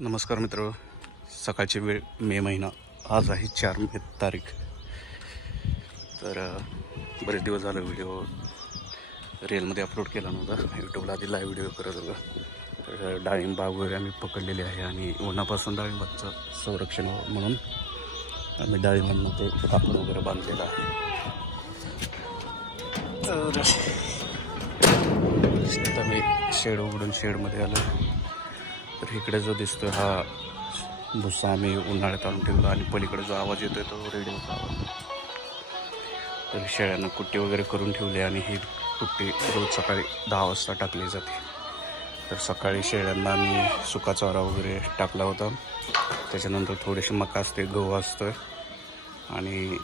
नमस्कार मित्र, सकाळची वेळ मे महिना, आज आहे 4 मे तारीख. तर बरेच दिवस झालं व्हिडिओ रिअलमध्ये अपलोड केला नव्हता. यूट्यूबला आधी लाईव्ह व्हिडिओ करत होता. तर डाळिंब बाग वगैरे आम्ही पकडलेले आहे आणि उन्हापासून डाळिंबाचं संरक्षण व्हावं म्हणून आम्ही डाळिंबांना ते कापड वगैरे बांधलेलं आहे. तर आता मी शेड उघडून शेडमध्ये आलो. तर इकडे जो दिसतोय हा भुस्सा आम्ही उन्हाळ्यात आणून ठेवला आणि पलीकडे जो आवाज येतोय तो रेडिओचा आवाज. तर शेळ्यांना कुट्टी वगैरे करून ठेवली आणि ही कुट्टी रोज सकाळी 10 वाजता टाकली जाते. तर सकाळी शेळ्यांना आम्ही सुका चारा वगैरे टाकला होता. त्याच्यानंतर थोडीशी मका असते, गहू असतोय आणि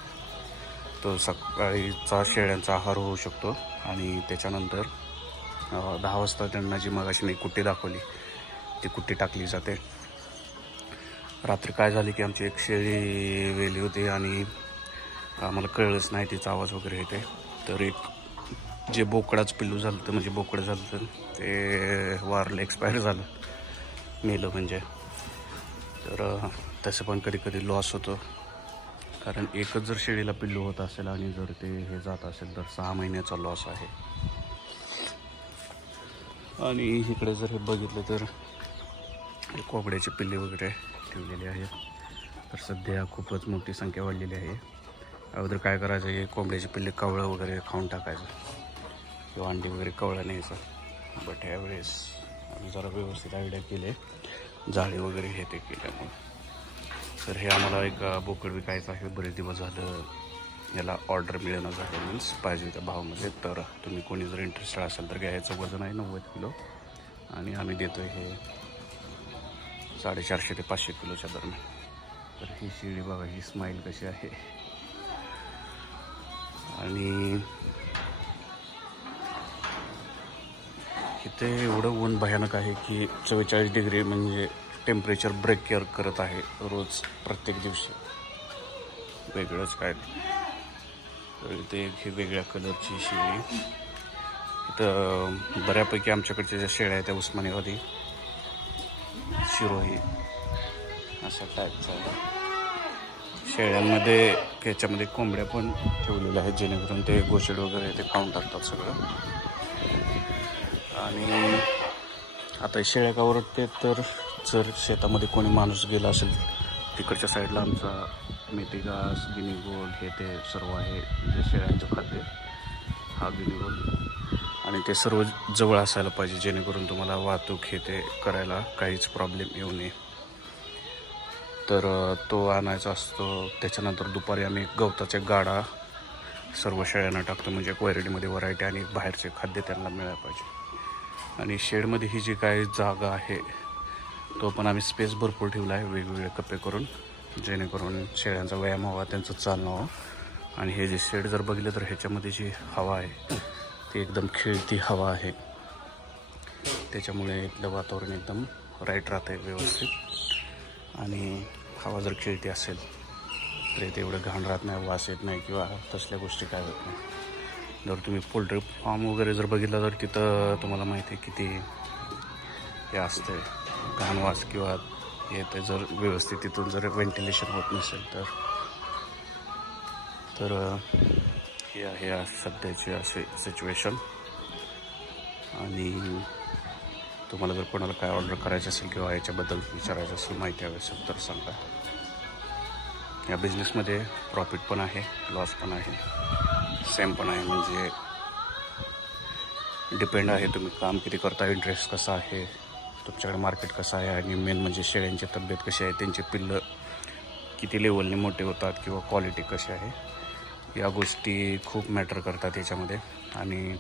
तो सकाळीचा शेळ्यांचा आहार होऊ शकतो. आणि त्याच्यानंतर 10 वाजता त्यांना जी मगाशी मी कुट्टी दाखवली ती कुट्टी टाकली जाते. रात्री काय झाली की आमची एक शेळी वेली होती आणि आम्हाला कळलंच नाही, तिचा आवाज वगैरे येते. तर एक जे बोकडाच पिल्लू झालं होतं, म्हणजे बोकडं झालं होतं, ते वारलं, एक्सपायर झालं, मेलं म्हणजे. तर तसं पण कधी कधी लॉस होतो, कारण एकच जर शेळीला पिल्लू होत असेल आणि जर ते हे जात असेल तर 6 महिन्याचा लॉस आहे. आणि इकडे जर हे बघितलं तर कोंबड्याचे पिल्ले वगैरे ठेवलेले आहेत. तर सध्या खूपच मोठी संख्या वाढलेली आहे. अगोदर काय करायचं, हे कोंबड्याचे पिल्ले कवळं वगैरे खाऊन टाकायचं किंवा अंडी वगैरे कवळं न्यायचं. बट यावेळेस आम्ही जरा व्यवस्थित आयडिया केले, जाळी वगैरे हे ते केल्यामुळे. तर हे आम्हाला एक बोकड विकायचं आहे. बरेच दिवस झालं याला ऑर्डर मिळणं झालं, मीन्स पाहिजे त्या भावामध्ये. तर तुम्ही कोणी जर इंटरेस्टेड असेल तर घ्यायचं. वजन आहे 90 किलो आणि आम्ही देतो हे 450 ते 500 किलोच्या दरम्यान. तर ही शेळी बघा, ही स्माईल कशी आहे. आणि इथे एवढं ऊन भयानक आहे की 44 डिग्री म्हणजे टेम्परेचर ब्रेक केअर करत आहे रोज, प्रत्येक दिवशी वेगळंच काय. तर इथे एक ही वेगळ्या कलरची शेळी. इथं बऱ्यापैकी आमच्याकडच्या ज्या शेळ्या आहेत त्या उस्मानाबादी, शिरोही अशा टाईपचा आहे. शेळ्यांमध्ये त्याच्यामध्ये कोंबड्या पण ठेवलेल्या आहेत, जेणेकरून ते गोशेड वगैरे ते खाऊन टाकतात सगळं. आणि आता शेळ्या का ओरडते, तर जर शेतामध्ये कोणी माणूस गेला असेल, तिकडच्या साईडला आमचा मेथी घास, गिनीगोल हे ते सर्व आहे, जे शेळ्यांचं खाद्य, हा गिनीगोल. आणि ते सर्व जवळ असायला पाहिजे, जेणेकरून तुम्हाला वाहतूक हे ते करायला काहीच प्रॉब्लेम येऊ नये. तर तो आणायचा असतो. त्याच्यानंतर दुपारी आम्ही गवताच्या गाडा सर्व शेळ्यांना टाकतो, म्हणजे क्वालिटीमध्ये व्हरायटी आणि बाहेरचे खाद्य त्यांना मिळायला पाहिजे. आणि शेडमध्ये ही जी काही जागा आहे तो पण आम्ही स्पेस भरपूर ठेवला आहे, वेगवेगळे कप्पे करून, जेणेकरून शेळ्यांचा व्यायाम व्हावा, त्यांचं चालणं व्हावं. आणि हे जे शेड जर बघितलं तर ह्याच्यामध्ये जी हवा आहे ती एकदम खेळती हवा आहे, त्याच्यामुळे इथलं वातावरण एकदम राईट राहतं आहे, व्यवस्थित. आणि हवा जर खेळती असेल तर इथे एवढं घाण राहत नाही, वास येत नाही किंवा तसल्या गोष्टी काय होत नाही. जर तुम्ही पोल्ट्री फार्म वगैरे जर बघितलं तर तिथं तुम्हाला माहिती आहे किती हे असतं, घाण वास किंवा येते, जर व्यवस्थित तिथून जर व्हेंटिलेशन होत नसेल तर हे आहे सध्याची अशी सिच्युएशन. आणि तुम्हाला जर कोणाला काय ऑर्डर करायचं असेल किंवा याच्याबद्दल विचारायचं असेल, माहिती हवी असेल तर सांगा. या बिझनेसमध्ये प्रॉफिट पण आहे, लॉस पण आहे, सेम पण आहे. म्हणजे डिपेंड आहे तुम्ही काम किती करता, इंटरेस्ट कसा आहे, तुमच्याकडे मार्केट कसं आहे, आणि मेन म्हणजे शेळ्यांची तब्येत कशी आहे, त्यांचे पिल्लं किती लेवलने मोठे होतात किंवा क्वालिटी कशी आहे, या गोष्टी खूप मॅटर करतात याच्यामध्ये. आणि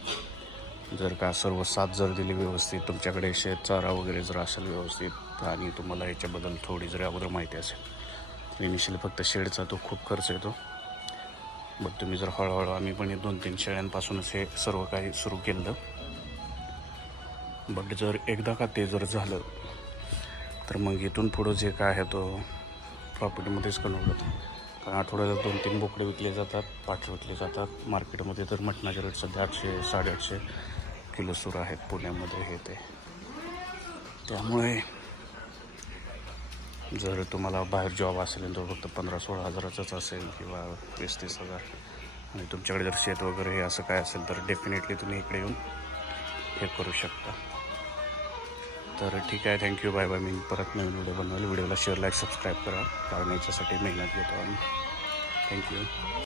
जर का सर्व साथ जर दिली व्यवस्थित, तुमच्याकडे शेत चारा वगैरे जर असेल व्यवस्थित, आणि तुम्हाला याच्याबद्दल थोडी जरी अगोदर माहिती असेल, इनिशियली फक्त शेडचा तो खूप खर्च येतो. बट तुम्ही जर हळूहळू, आम्ही पण 2-3 शेळ्यांपासूनच हे सर्व काही सुरू केलं. बट जर एकदा का ते जर झालं तर मग इथून पुढं जे काय आहे तो प्रॉफिटमध्येच कन्वर्ट होतो. कारण आठवड्याला 2-3 बोकडे विकले जातात, पाठ विकले जातात. मार्केटमध्ये तर मटणाचे रेट सध्या 800-850 किलो सुरू आहेत पुण्यामध्ये हे ते. त्यामुळे जर तुम्हाला बाहेर जॉब असेल तो फक्त 15-16 हजाराचाच असेल किंवा 20-30 हजार आणि तुमच्याकडे जर शेत वगैरे हे असं काय असेल तर डेफिनेटली तुम्ही इकडे येऊन हे करू शकता. तर ठीक आहे, थँक्यू, बाय बाय. मी परत नवीन व्हिडिओ बनवले. व्हिडिओला शेअर, लाईक, सबस्क्राईब करा, कारण याच्यासाठी मेहनत घेतो आम्ही. थँक्यू.